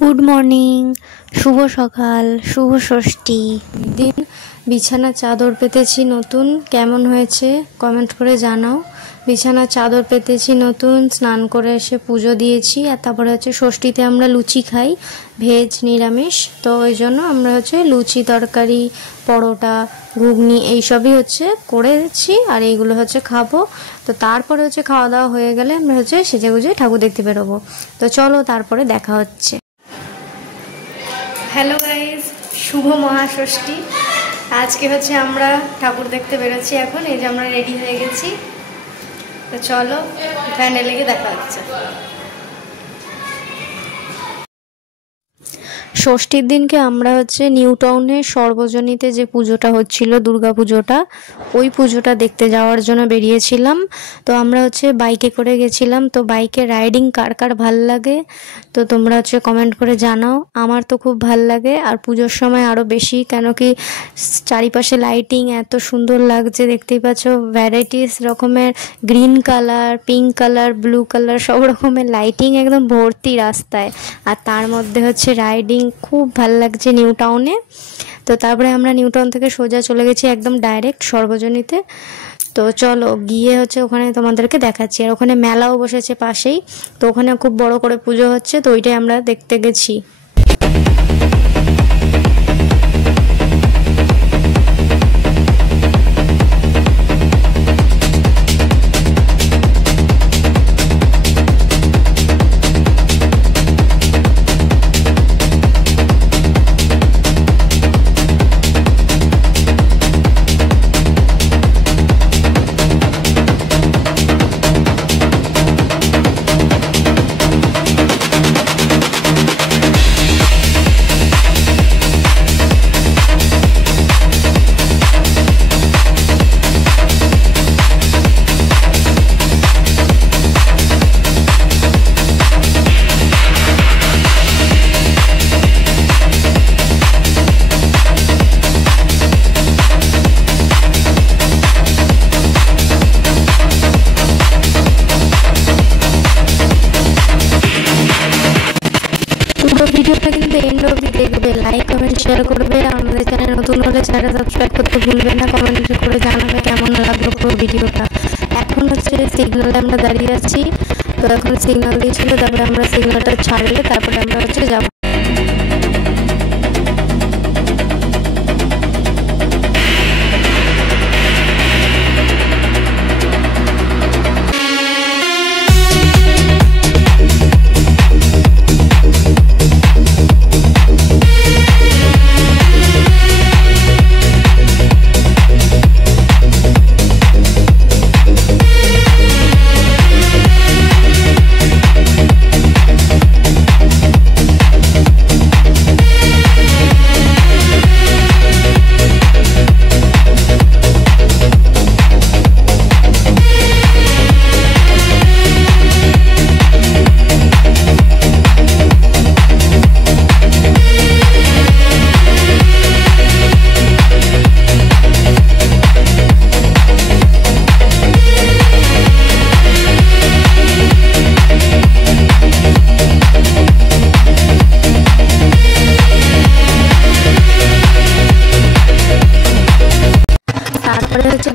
Good morning, শুভ সকাল, শুভ ষষ্ঠী। দিন বিছানার চাদর পেতেছি নতুন, কেমন হয়েছে কমেন্ট করে জানাও। বিছানার চাদর পেতেছি নতুন, স্নান করে এসে পুজো দিয়েছি। আর তারপরে হচ্ছে ষষ্ঠীতে আমরা লুচি খাই, ভেজ নিরামিষ, তো ওই জন্য আমরা হচ্ছে লুচি তরকারি পরোটা ঘুগনি এইসবই হচ্ছে করেছি আর এইগুলো হচ্ছে খাবো। তো তারপরে হচ্ছে খাওয়া দাওয়া হয়ে গেলে আমরা হচ্ছে সেজে গুজে ঠাকুর দেখতে বেরোবো। তো চলো তারপরে দেখা হচ্ছে। হ্যালো গাইজ, শুভ মহাষষ্ঠী। আজকে হচ্ছে আমরা ঠাকুর দেখতে বেরোচ্ছি। এখন এই যে আমরা রেডি হয়ে গেছি, তো চলো প্যান্ডেলে গিয়ে দেখা হচ্ছে। ষষ্ঠীর দিনকে আমরা হচ্ছে নিউ টাউনের সর্বজনীতে যে পুজোটা হচ্ছিল, দুর্গা পুজোটা, ওই পুজোটা দেখতে যাওয়ার জন্য বেরিয়েছিলাম। তো আমরা হচ্ছে বাইকে করে গেছিলাম। তো বাইকে রাইডিং কার কার ভাল লাগে তো তোমরা হচ্ছে কমেন্ট করে জানাও। আমার তো খুব ভাল লাগে, আর পুজোর সময় আরও বেশি, কেন কি চারিপাশে লাইটিং এত সুন্দর লাগছে, দেখতেই পাচ্ছ। ভ্যারাইটিস রকমের green colour, pink colour, blue colour, সব রকমের লাইটিং একদম ভর্তি রাস্তায়। আর তার মধ্যে হচ্ছে রাইডিং, খুব ভাল লাগছে নিউ টাউনে। তো তারপরে আমরা নিউ টাউন থেকে সোজা চলে গেছি একদম ডাইরেক্ট সর্বজনীতে। তো চলো গিয়ে হচ্ছে ওখানে তোমাদেরকে দেখাচ্ছি। আর ওখানে মেলাও বসেছে পাশেই, তো ওখানে খুব বড় করে পুজো হচ্ছে, তো ওইটাই আমরা দেখতে গেছি। ভিডিওটা কিন্তু এন্ড অবধি দেখবে, লাইক কমেন্ট শেয়ার করবে। আমাদের চ্যানেল নতুন হলে চ্যানেল সাবস্ক্রাইব করতে ভুলবে না। কমেন্ট করে জানাবে কেমন লাগলো পুরো ভিডিওটা। এখন হচ্ছে সিগন্যালে আমরা দাঁড়িয়ে আছি, তো এখন সিগন্যাল দিয়েছিল, তারপরে আমরা সিগন্যালটা ছাড়লে তারপরে আমরা হচ্ছে যাবো।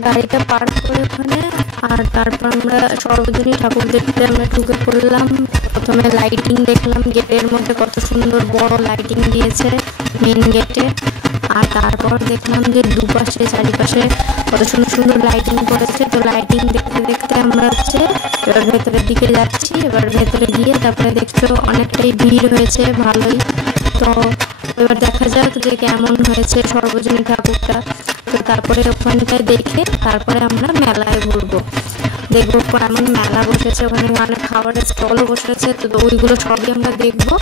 গাড়িটা পার্ক করে ওখানে, আর তারপর আমরা সর্বজনীন ঠাকুর দেখতে আমরা ঢুকে পড়লাম। প্রথমে লাইটিং দেখলাম, গেটের মধ্যে কত সুন্দর বড় লাইটিং দিয়েছে মেন গেটে। আর তারপর দেখলাম যে দুপাশে চারিপাশে কত সুন্দর সুন্দর লাইটিং করেছে। তো লাইটিং দেখতে দেখতে আমরা হচ্ছে এবার ভেতরের দিকে যাচ্ছি। এবার ভেতরে গিয়ে তারপরে দেখছো অনেকটাই ভিড় হয়েছে ভালোই। তো এবার দেখা যাক যে কেমন হয়েছে সর্বজনীন ঠাকুরটা। তো তারপরে ওখানটায় দেখে তারপরে আমরা মেলায় ঘুরবো, দেখবো এমন মেলা বসেছে, ওখানে অনেক খাবারের স্টলও বসেছে। তো ওইগুলো সবই আমরা দেখবো।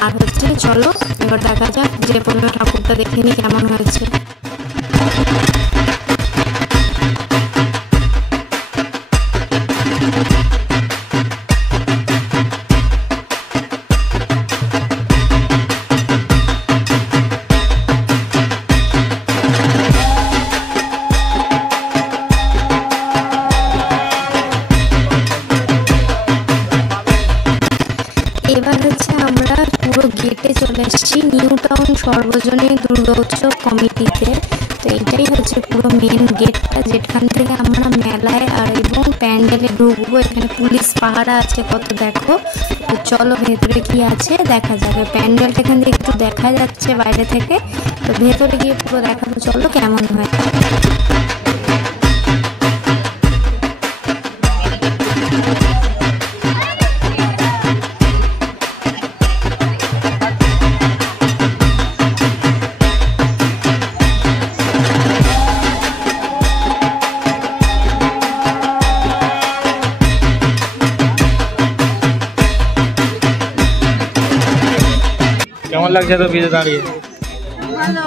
আর হচ্ছে চলো এবার দেখা যাক যে প্রথমে ঠাকুরটা দেখে নি কেমন হয়েছে। এবার হচ্ছে আমরা পুরো গেটে চলে এসেছি, নিউ টাউন সর্বজনীন দুর্গা উৎসব কমিটিতে। তো এইটাই হচ্ছে পুরো মেন গেটটা, যেখান থেকে আমরা মেলায় আর এবং প্যান্ডেলে ঢুকবো। এখানে পুলিশ পাহারা আছে কত, দেখো। তো চলো ভেতরে কি আছে দেখা যাবে। প্যান্ডেলটা এখান থেকে একটু দেখা যাচ্ছে বাইরে থেকে, তো ভেতরে গিয়ে পুরো দেখাবো, চলো কেমন হয়। কেমন লাগছে তো ভিড়ে দাঁড়িয়ে? ভালো।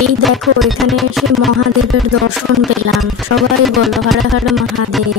এই দেখো এখানে এসে মহাদেবের দর্শন পেলাম, সবাই বলো হর হর মহাদেব।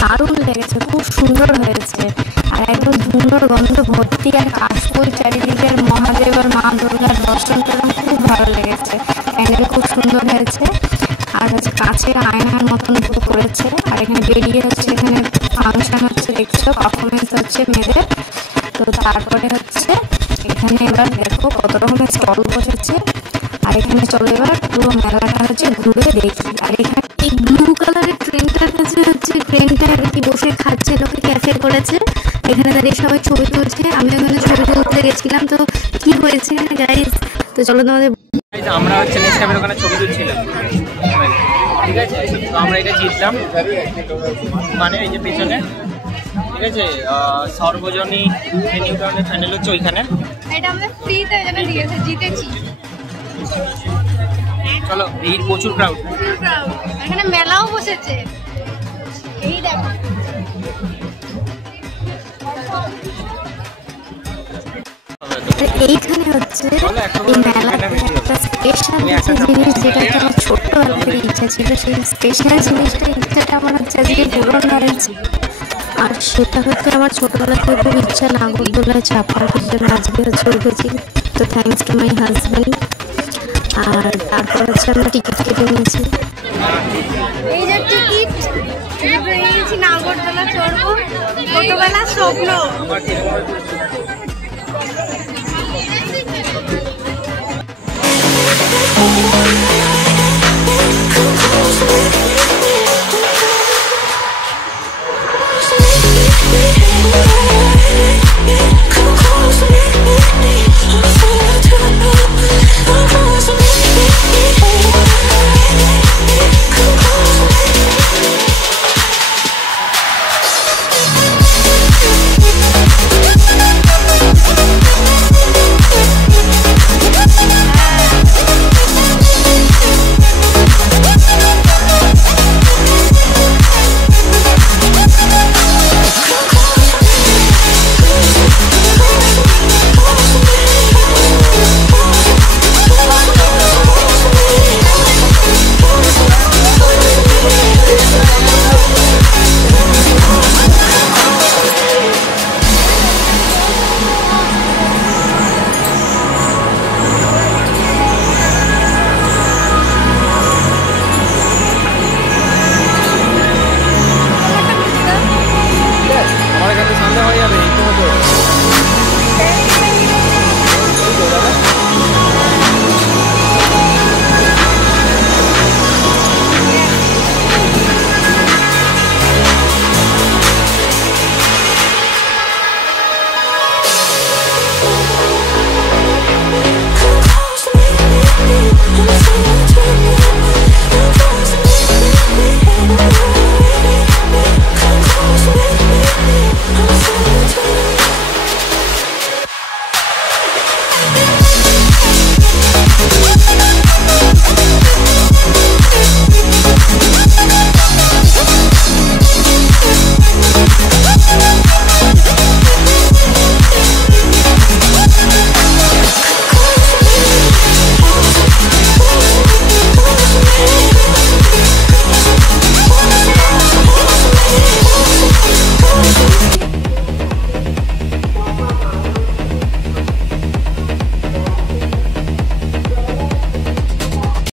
দারুণ লেগেছে, খুব সুন্দর হয়েছে, আর একদম সুন্দর গন্ধ ভর্তি, আর কাশফুল চারিদিকের মহাদেব আর মা দুর্গার দর্শন পেলাম, খুব ভালো লেগেছে। প্যান্ডেল খুব সুন্দর হয়েছে, আর হচ্ছে কাছের আয়নার মতন করেছে, আর এখানে বেরিয়ে হচ্ছে এখানে ফাংশন হচ্ছে, দেখছো পারফরমেন্স হচ্ছে মেয়েদের। তো তারপরে হচ্ছে এখানে এবার দেখো কত রকমের স্টল বসেছে, আর এখানে চলো এবার পুরো মেলাটা হচ্ছে ঘুরে দেখি। আর এখানে এই ব্লু কালার আমাদের ট্রেনটার কাছে হচ্ছে ট্রেনটা আর কি বসে খাচ্ছে, লোকে ক্যাফে করেছে, এখানে দাঁড়িয়ে সবাই ছবি তুলছে। আমি ওখানে ছবি তুলতে গেছিলাম, তো কি হয়েছে গাইস, তো চলো তোমাদের। আমরা হচ্ছে নেক্সট ওখানে ছবি তুলছিলাম, ঠিক আছে? তো আমরা এটা জিতলাম, মানে এই যে পেছনে, ঠিক আছে? সর্বজনী নিউ টাউনের ফাইনাল হচ্ছে ওইখানে, এটা আমরা ফ্রিতে এখানে দিয়েছে, জিতেছি। চলো, ভিড় প্রচুর ক্রাউড। এখানে মেলাও বসেছে, এই দেখো। এইখানে হচ্ছে এই মেলাতে একটা স্পেশাল জিনিস, যেটা আমার ছোট্টবেলা থেকে ইচ্ছা ছিল, সেই স্পেশাল ইচ্ছাটা আমার হচ্ছে আজকে পূরণ হয়েছে। আর সেটা হচ্ছে আমার ছোটবেলা থেকে খুব ইচ্ছা নাগরদোলায় চাপার, জন্য আজকে হচ্ছে উঠেছি। তো থ্যাংকস টু মাই হাজব্যান্ড। আর তারপর হচ্ছে আমরা টিকিট কেটে নিয়েছি। এই যে টিকিট পেয়েছি, নাগরদোলা চড়বো, ছোটবেলার স্বপ্ন। Come close, baby.